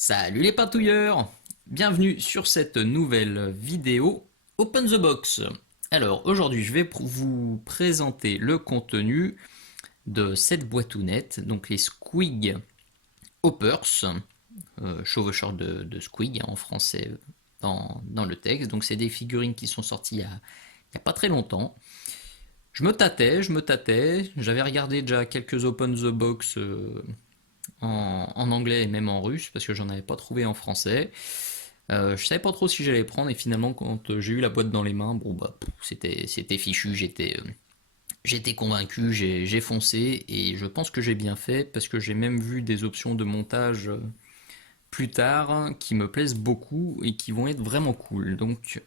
Salut les patouilleurs! Bienvenue sur cette nouvelle vidéo Open the Box. Alors aujourd'hui je vais vous présenter le contenu de cette boîtounette, donc les Squig Hoppers, chevaucheurs de Squig en français dans le texte. Donc c'est des figurines qui sont sorties il y a pas très longtemps. Je me tâtais, j'avais regardé déjà quelques Open the Box en anglais et même en russe parce que j'en avais pas trouvé en français. Je savais pas trop si j'allais prendre et finalement quand j'ai eu la boîte dans les mains, bon bah c'était fichu, j'étais convaincu, j'ai foncé et je pense que j'ai bien fait parce que j'ai même vu des options de montage plus tard qui me plaisent beaucoup et qui vont être vraiment cool. Donc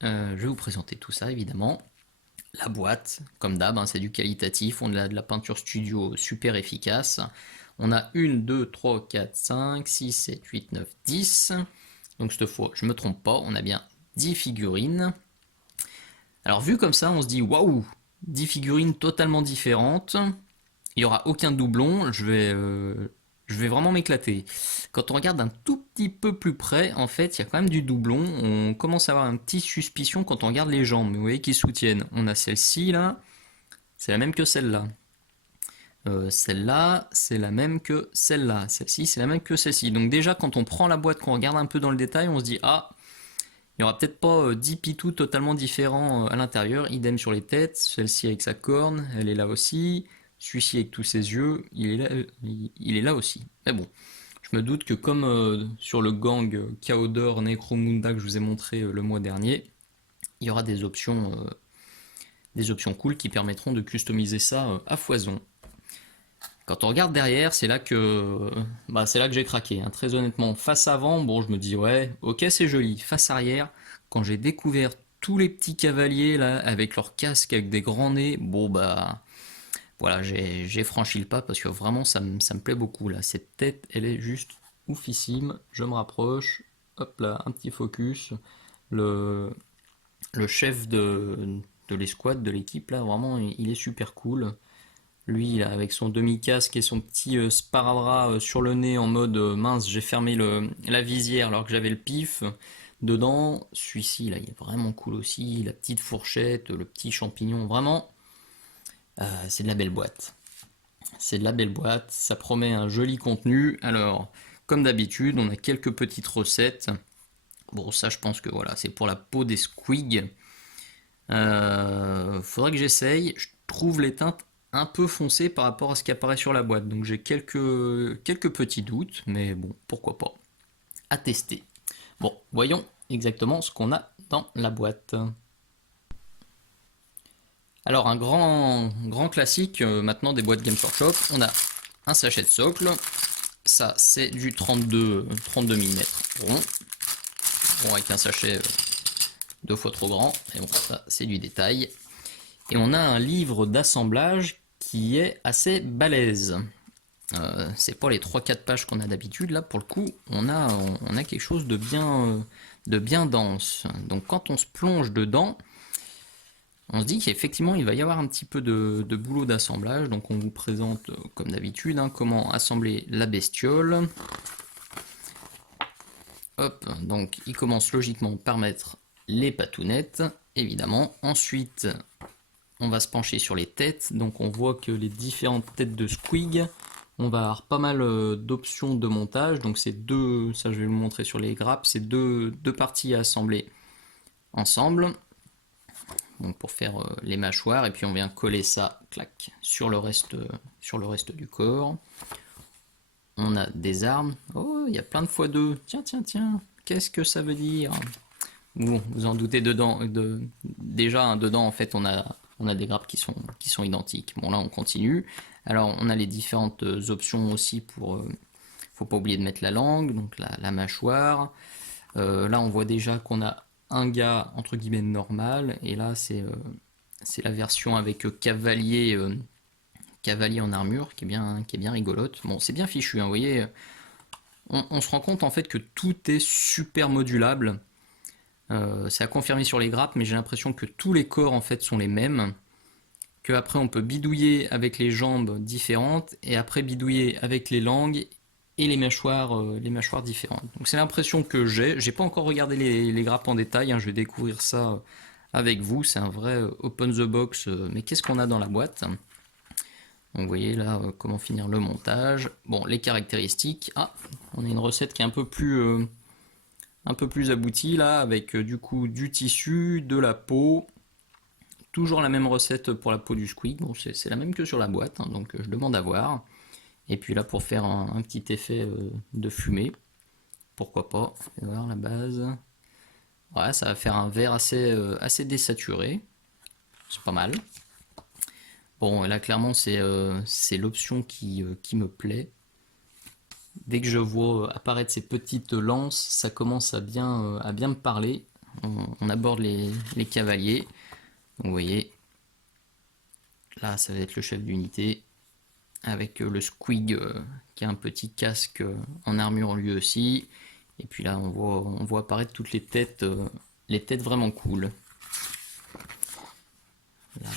je vais vous présenter tout ça évidemment. La boîte, comme d'hab, hein, c'est du qualitatif, on a de la peinture studio super efficace. On a 1, 2, 3, 4, 5, 6, 7, 8, 9, 10. Donc cette fois, je me trompe pas, on a bien 10 figurines. Alors vu comme ça, on se dit waouh, 10 figurines totalement différentes. Il n'y aura aucun doublon, je vais vraiment m'éclater. Quand on regarde un tout petit peu plus près, en fait, il y a quand même du doublon. On commence à avoir une petite suspicion quand on regarde les jambes. Vous voyez qu'ils soutiennent. On a celle-ci là, c'est la même que celle-là. Celle-là, c'est la même que celle-là. Celle-ci, c'est la même que celle-ci. Donc déjà, quand on prend la boîte, qu'on regarde un peu dans le détail, on se dit ah, il n'y aura peut-être pas 10 pitous totalement différents à l'intérieur. Idem sur les têtes. Celle-ci avec sa corne, elle est là aussi. Celui-ci avec tous ses yeux, il est là aussi. Mais bon, je me doute que comme sur le gang Chaodor Necromunda que je vous ai montré le mois dernier, il y aura des options cool qui permettront de customiser ça à foison. Quand on regarde derrière, c'est là que j'ai craqué, hein. Très honnêtement, face avant, bon, je me dis ouais, ok, c'est joli. Face arrière, quand j'ai découvert tous les petits cavaliers là avec leur casque avec des grands nez, bon bah voilà, j'ai franchi le pas parce que vraiment ça me plaît beaucoup là. Cette tête, elle est juste oufissime. Je me rapproche, hop là, un petit focus. Le, le chef de l'escouade, de l'équipe là, vraiment, il est super cool. Lui, là, avec son demi-casque et son petit sparadrap sur le nez en mode mince, j'ai fermé la visière alors que j'avais le pif dedans. Celui-ci, là, il est vraiment cool aussi. La petite fourchette, le petit champignon, vraiment, c'est de la belle boîte. C'est de la belle boîte, ça promet un joli contenu. Alors, comme d'habitude, on a quelques petites recettes. Bon, ça, je pense que voilà, c'est pour la peau des squigs. Faudrait que j'essaye. Je trouve les teintes un peu foncées par rapport à ce qui apparaît sur la boîte. Donc j'ai quelques petits doutes, mais bon, pourquoi pas. À tester. Bon, voyons exactement ce qu'on a dans la boîte. Alors un grand classique maintenant des boîtes Games Workshop, on a un sachet de socle. Ça c'est du 32 mm rond. Bon, avec un sachet deux fois trop grand, mais bon, ça c'est du détail. Et on a un livre d'assemblage qui est assez balèze. C'est pas les 3-4 pages qu'on a d'habitude, là pour le coup, on a quelque chose de bien dense. Donc quand on se plonge dedans, on se dit qu'effectivement il va y avoir un petit peu de boulot d'assemblage. Donc on vous présente comme d'habitude hein, comment assembler la bestiole. Hop, donc il commence logiquement par mettre les patounettes, évidemment. Ensuite, on va se pencher sur les têtes. Donc on voit que les différentes têtes de Squig, on va avoir pas mal d'options de montage. Donc c'est deux, ça je vais vous montrer sur les grappes, c'est deux parties à assembler ensemble. Donc pour faire les mâchoires et puis on vient coller ça, clac, sur le reste du corps. On a des armes. Oh, il y a plein de x2. Tiens. Qu'est-ce que ça veut dire? Bon, vous en doutez déjà, hein, dedans, en fait, on a des grappes qui sont identiques. Bon, là, on continue. Alors, on a les différentes options aussi pour... faut pas oublier de mettre la langue, donc la mâchoire. Là, on voit déjà qu'on a un gars, entre guillemets, normal. Et là, c'est la version avec cavalier en armure qui est bien rigolote. Bon, c'est bien fichu, hein, vous voyez, on se rend compte en fait que tout est super modulable. C'est à confirmer sur les grappes, mais j'ai l'impression que tous les corps en fait sont les mêmes. Que après on peut bidouiller avec les jambes différentes et après bidouiller avec les langues et les mâchoires différentes. Donc c'est l'impression que j'ai pas encore regardé les grappes en détail, hein, je vais découvrir ça avec vous, c'est un vrai open the box, mais qu'est-ce qu'on a dans la boîte? Donc vous voyez là comment finir le montage. Bon, les caractéristiques, ah, on a une recette qui est un peu plus aboutie là, avec du coup du tissu, de la peau, toujours la même recette pour la peau du squid, bon c'est la même que sur la boîte, hein, donc je demande à voir. Et puis là pour faire un petit effet de fumée, pourquoi pas, on va voir la base. Ouais, ça va faire un vert assez désaturé, c'est pas mal. Bon, là clairement c'est l'option qui me plaît. Dès que je vois apparaître ces petites lances, ça commence à bien me parler. On aborde les cavaliers. Donc vous voyez, là ça va être le chef d'unité, avec le squig qui a un petit casque en armure lui aussi. Et puis là on voit apparaître toutes les têtes vraiment cool. Là.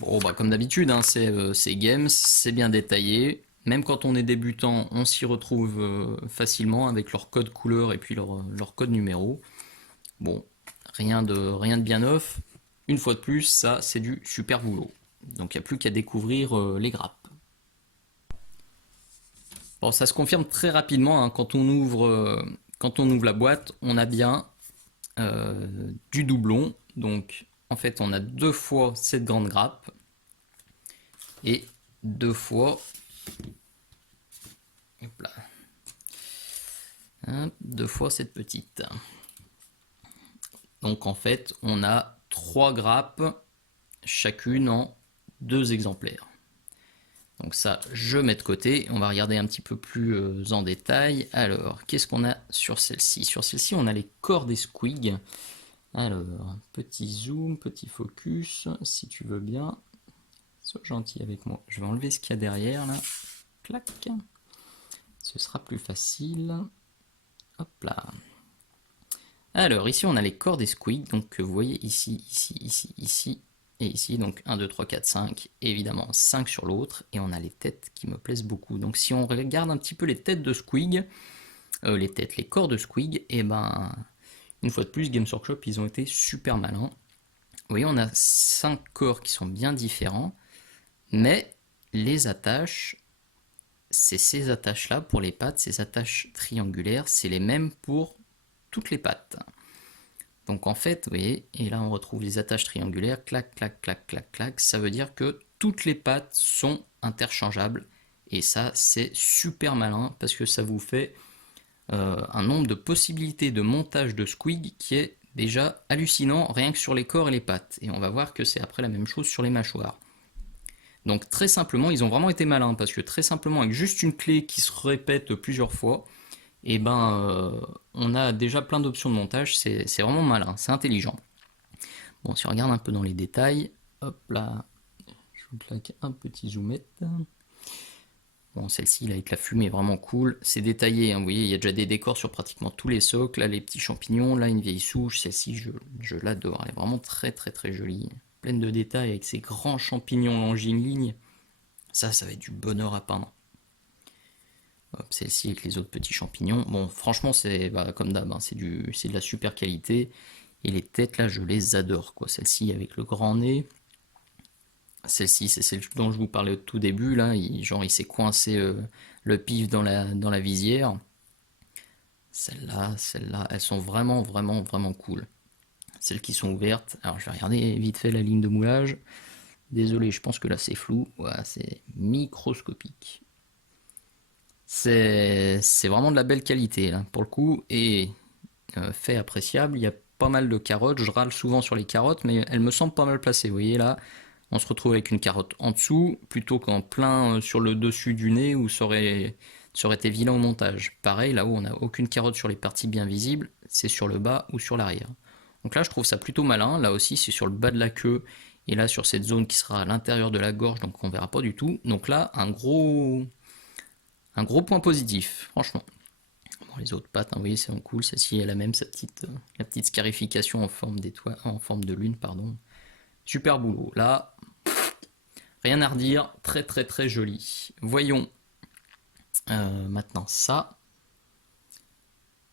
Bon, bah, comme d'habitude, hein, c'est Games, c'est bien détaillé. Même quand on est débutant, on s'y retrouve facilement avec leur code couleur et puis leur code numéro. Bon, rien de bien neuf. Une fois de plus, ça c'est du super boulot. Donc il n'y a plus qu'à découvrir les grappes. Bon, ça se confirme très rapidement hein, quand on ouvre la boîte, on a bien du doublon. Donc en fait, on a deux fois cette grande grappe et deux fois, hop là, hein, deux fois cette petite. Donc en fait, on a trois grappes, chacune en deux exemplaires. Donc ça, je mets de côté. On va regarder un petit peu plus en détail. Alors, qu'est-ce qu'on a sur celle-ci? Sur celle-ci, on a les corps des squigs. Alors, petit zoom, petit focus, si tu veux bien. Sois gentil avec moi. Je vais enlever ce qu'il y a derrière, là. Clac. Ce sera plus facile. Hop là. Alors, ici, on a les corps des squigs. Donc, vous voyez ici, ici. Et ici, donc 1, 2, 3, 4, 5, évidemment 5 sur l'autre, et on a les têtes qui me plaisent beaucoup. Donc si on regarde un petit peu les têtes de squig, les corps de squig, et ben, une fois de plus, Games Workshop, ils ont été super malins. Vous voyez, on a 5 corps qui sont bien différents, mais les attaches, c'est ces attaches-là pour les pattes, ces attaches triangulaires, c'est les mêmes pour toutes les pattes. Donc en fait, vous voyez, et là on retrouve les attaches triangulaires, clac, clac, clac, clac, clac, ça veut dire que toutes les pattes sont interchangeables, et ça c'est super malin, parce que ça vous fait un nombre de possibilités de montage de squig qui est déjà hallucinant, rien que sur les corps et les pattes, et on va voir que c'est après la même chose sur les mâchoires. Donc très simplement, ils ont vraiment été malins, parce que très simplement, avec juste une clé qui se répète plusieurs fois, et ben on a déjà plein d'options de montage, c'est vraiment malin, c'est intelligent. Bon, si on regarde un peu dans les détails, hop là, je vous claque un petit zoomette. Bon, celle-ci, là, avec la fumée, est vraiment cool. C'est détaillé, hein, vous voyez, il y a déjà des décors sur pratiquement tous les socles. Là, les petits champignons, là, une vieille souche. Celle-ci, je l'adore, elle est vraiment très, très, très jolie. Pleine de détails avec ces grands champignons longiligne. Ça va être du bonheur à peindre. Celle-ci avec les autres petits champignons. Bon, franchement, c'est comme d'hab, hein, c'est de la super qualité. Et les têtes, là, je les adore, quoi. Celle-ci avec le grand nez. Celle-ci, c'est celle dont je vous parlais au tout début, là. Il s'est coincé le pif dans la visière. Celle-là, elles sont vraiment, vraiment, vraiment cool. Celles qui sont ouvertes. Alors, je vais regarder vite fait la ligne de moulage. Désolé, je pense que là, c'est flou. Ouais, c'est microscopique. C'est vraiment de la belle qualité là, pour le coup, et fait appréciable. Il y a pas mal de carottes, je râle souvent sur les carottes, mais elles me semblent pas mal placées. Vous voyez là, on se retrouve avec une carotte en dessous, plutôt qu'en plein sur le dessus du nez, où ça aurait été vilain au montage. Pareil, là où on n'a aucune carotte sur les parties bien visibles, c'est sur le bas ou sur l'arrière. Donc là, je trouve ça plutôt malin. Là aussi, c'est sur le bas de la queue, et là sur cette zone qui sera à l'intérieur de la gorge, donc on verra pas du tout. Donc là, un gros point positif, franchement. Bon, les autres pattes, hein, vous voyez, c'est cool. Celle-ci, elle a même la petite scarification en forme d'étoile, en forme de lune, pardon. Super boulot. Là, rien à redire. Très, très, très joli. Voyons Maintenant ça,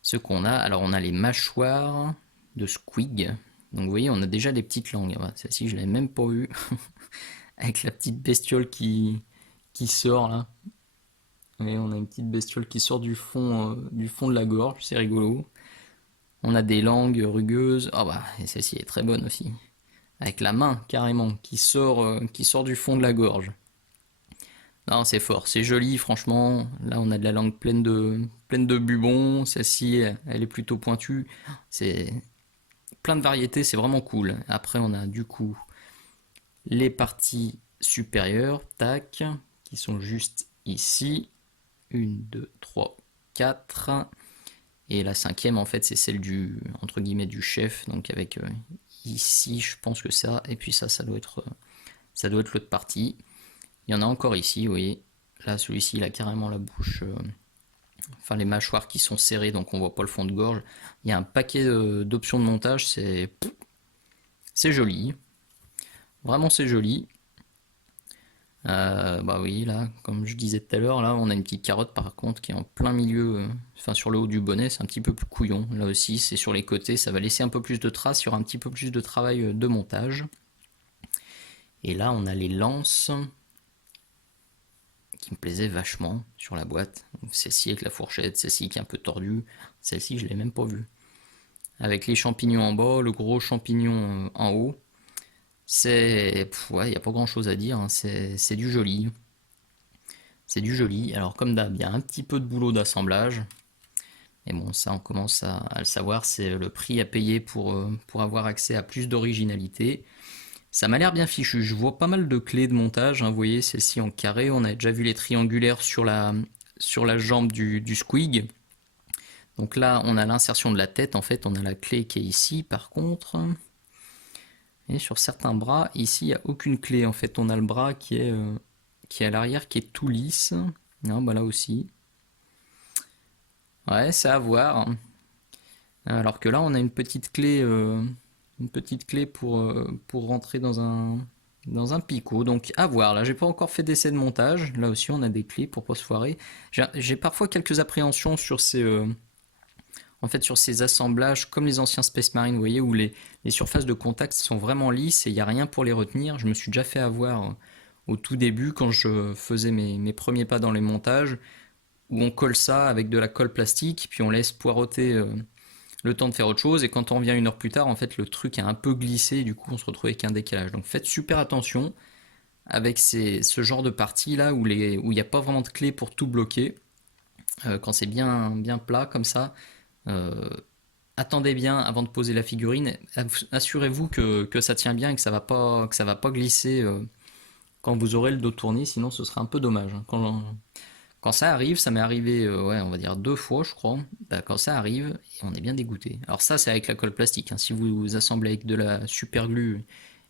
ce qu'on a, alors on a les mâchoires de squig. Donc vous voyez, on a déjà des petites langues. Ah, celle-ci, je l'avais même pas vue. Avec la petite bestiole qui sort là. Et on a une petite bestiole qui sort du fond de la gorge, c'est rigolo. On a des langues rugueuses. Ah bah, et celle-ci est très bonne aussi. Avec la main carrément qui sort du fond de la gorge. Non, c'est fort, c'est joli, franchement. Là, on a de la langue pleine de bubons. Celle-ci, elle est plutôt pointue. C'est plein de variétés, c'est vraiment cool. Après, on a du coup les parties supérieures, tac, qui sont juste ici. 1, 2, 3, 4. Et la cinquième, en fait, c'est celle entre guillemets, du chef. Donc avec ici, je pense que ça. Et puis ça doit être l'autre partie. Il y en a encore ici, vous voyez. Là, celui-ci, il a carrément la bouche, enfin les mâchoires qui sont serrées, donc on voit pas le fond de gorge. Il y a un paquet d'options de montage, c'est joli. Vraiment, c'est joli. Bah oui, là, comme je disais tout à l'heure, là, on a une petite carotte par contre qui est en plein milieu, enfin sur le haut du bonnet, c'est un petit peu plus couillon. Là aussi, c'est sur les côtés, ça va laisser un peu plus de traces, il y aura un petit peu plus de travail de montage. Et là, on a les lances qui me plaisaient vachement sur la boîte. Celle-ci avec la fourchette, celle-ci qui est un peu tordue, celle-ci je l'ai même pas vue. Avec les champignons en bas, le gros champignon en haut. Ouais, il n'y a pas grand chose à dire, hein. C'est du joli. C'est du joli. Alors, comme d'hab, il y a un petit peu de boulot d'assemblage. Mais bon, ça, on commence à le savoir. C'est le prix à payer pour avoir accès à plus d'originalité. Ça m'a l'air bien fichu. Je vois pas mal de clés de montage, hein. Vous voyez, celle-ci en carré. On a déjà vu les triangulaires sur la jambe du squig. Donc là, on a l'insertion de la tête. En fait, on a la clé qui est ici, par contre. Et sur certains bras, ici, il n'y a aucune clé. En fait, on a le bras qui est à l'arrière, qui est tout lisse. Non, bah là aussi. Ouais, c'est à voir. Alors que là, on a une petite clé pour rentrer dans un picot. Donc à voir. Là, j'ai pas encore fait d'essai de montage. Là aussi, on a des clés pour pas se foirer. J'ai parfois quelques appréhensions sur en fait, sur ces assemblages, comme les anciens Space Marine, vous voyez, où les surfaces de contact sont vraiment lisses et il n'y a rien pour les retenir. Je me suis déjà fait avoir au tout début quand je faisais mes premiers pas dans les montages, où on colle ça avec de la colle plastique, puis on laisse poireauter le temps de faire autre chose, et quand on revient 1 heure plus tard, en fait, le truc a un peu glissé, et du coup, on se retrouve avec un décalage. Donc faites super attention avec ce genre de parties là où il n'y a pas vraiment de clé pour tout bloquer. Quand c'est bien plat comme ça, euh, attendez bien avant de poser la figurine. Assurez-vous que ça tient bien et que ça va pas glisser quand vous aurez le dos tourné, sinon ce sera un peu dommage, hein. Quand ça arrive, ça m'est arrivé, ouais, on va dire 2 fois, je crois. Bah, quand ça arrive, et on est bien dégoûté. Alors ça, c'est avec la colle plastique, hein. Si vous assemblez avec de la super glue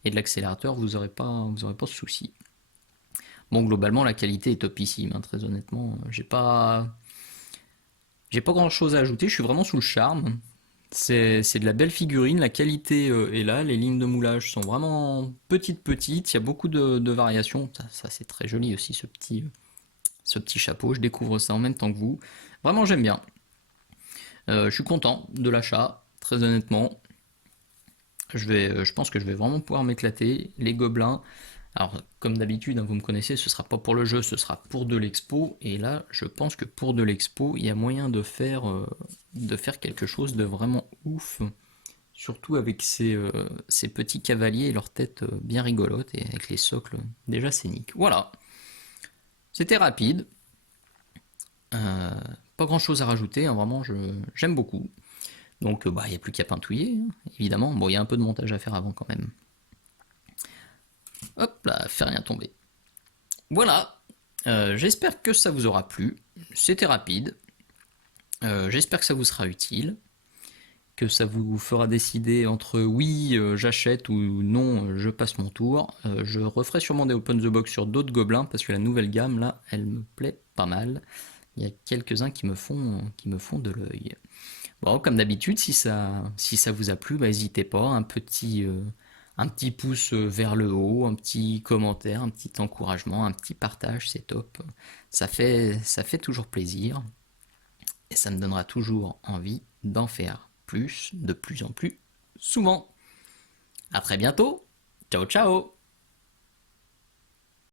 et de l'accélérateur, vous aurez pas ce souci. Bon, globalement, la qualité est topissime, hein, très honnêtement. J'ai pas grand chose à ajouter. Je suis vraiment sous le charme. C'est de la belle figurine. La qualité est là. Les lignes de moulage sont vraiment petites. Il y a beaucoup de variations. Ça, c'est très joli aussi, ce petit chapeau. Je découvre ça en même temps que vous. Vraiment, j'aime bien. Je suis content de l'achat, très honnêtement. Je pense que je vais vraiment pouvoir m'éclater. Les gobelins, alors comme d'habitude, hein, vous me connaissez, ce sera pas pour le jeu, ce sera pour de l'expo. Et là, je pense que pour de l'expo, il y a moyen de faire quelque chose de vraiment ouf. Surtout avec ces petits cavaliers et leurs têtes bien rigolotes et avec les socles déjà scéniques. Voilà, c'était rapide. Euh, Pas grand chose à rajouter, hein, vraiment, j'aime beaucoup. Donc, bah, il n'y a plus qu'à pintouiller, hein, évidemment. Bon, il y a un peu de montage à faire avant quand même. Hop là, fait rien tomber. Voilà, j'espère que ça vous aura plu. C'était rapide. J'espère que ça vous sera utile. Que ça vous fera décider entre oui, j'achète ou non, je passe mon tour. Je referai sûrement des open the box sur d'autres gobelins parce que la nouvelle gamme là, elle me plaît pas mal. Il y a quelques-uns qui me font de l'œil. Bon, comme d'habitude, si ça vous a plu, bah, n'hésitez pas, Un petit pouce vers le haut, un petit commentaire, un petit encouragement, un petit partage, c'est top. Ça fait toujours plaisir et ça me donnera toujours envie d'en faire plus, de plus en plus souvent. À très bientôt. Ciao ciao.